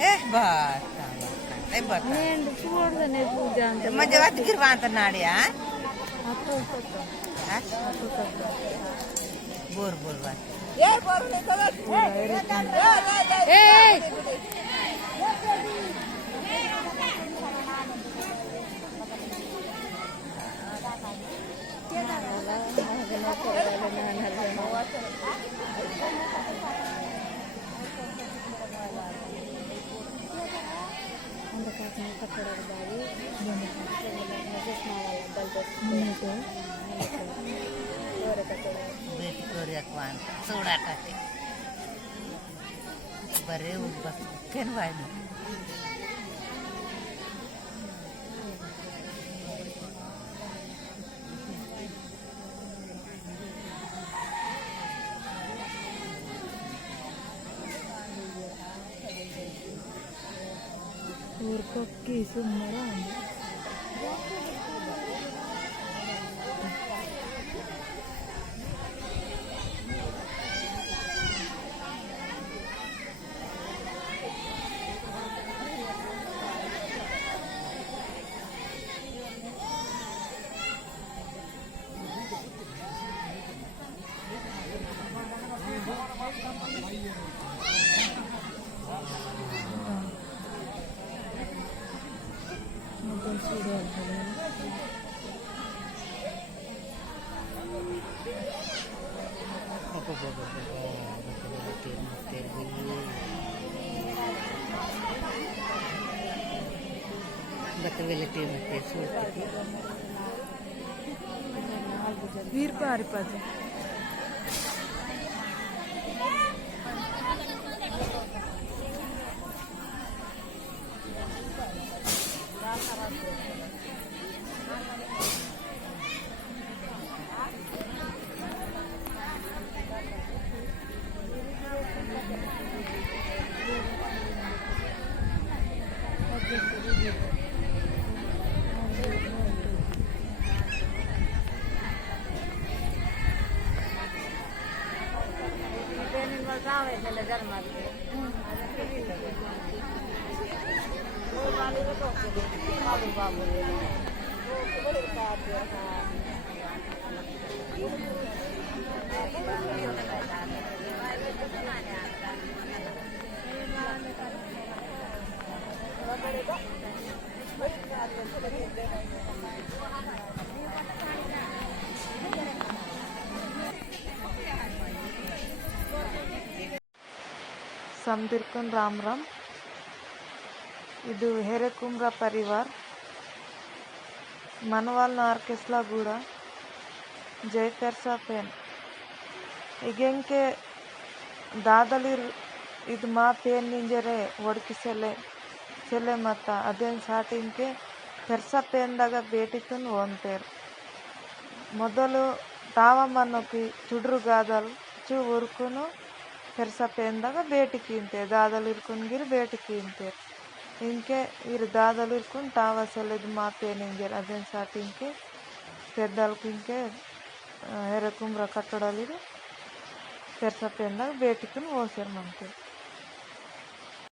ఏ బాగా ఏ బాగా చూడదనే పూజ అంటే మంచి వద్దకి అంటున్నాడియా బోర్ బోర్ చూడటానికి బరే బస్కెన్ వాడు ఊరికొక్కి సుమ్మరా वीर पारिपद समदिरकन राम राम ಇದು ಹೆರೆಕುಮ್ರ ಪರಿವಾರ್ ಮನವಾಲ್ನ ಆರ್ಕೆಸ್ಟ್ರಾ ಗೂಡ ಜೈ ಪೆರ್ಸಾಪೇನ್ ಈಗೆಂಕೆ ದಾದಲಿರ್ ಇದು ಮಾ ಪೇನ್ ನಿಂಜರೆ ಒಡಕಿಸೆಲೆ ಸೆಲೆ ಮತ್ತ ಅದೇನು ಸ್ಟಾರ್ಟಿಂಗ್ಗೆ ಪೆರ್ಸಾಪೇನ್ದಾಗ ಬೇಟಿತನ್ ಓನ್ಪೇರು ಮೊದಲು ತಾವಮ್ಮನೊಕ್ಕಿ ಚುಡ್ರು ಗಾದಲ್ ಚು ಉರ್ಕುನು ಪೆರ್ಸಾಪೇನ್ದಾಗ ಬೇಟಿಕಿಂತೆ ದಾದಲ್ ಇರ್ಕುನ್ಗಿರ್ ಬೇಟಿಕಿಂತೇರು ఇంకే వీరు దాదాలు ఇరుకుని తావాసలేదు మా పేనింజర్ అదే సాటి ఇంకే పెద్దలకు ఇంకే ఎరకుమ్ర కట్టడాలు తెరస పెంದಾಗ ಬೇಟಿಕನ್ ಹೋಗ್ಯಾರ ಮಂತೆ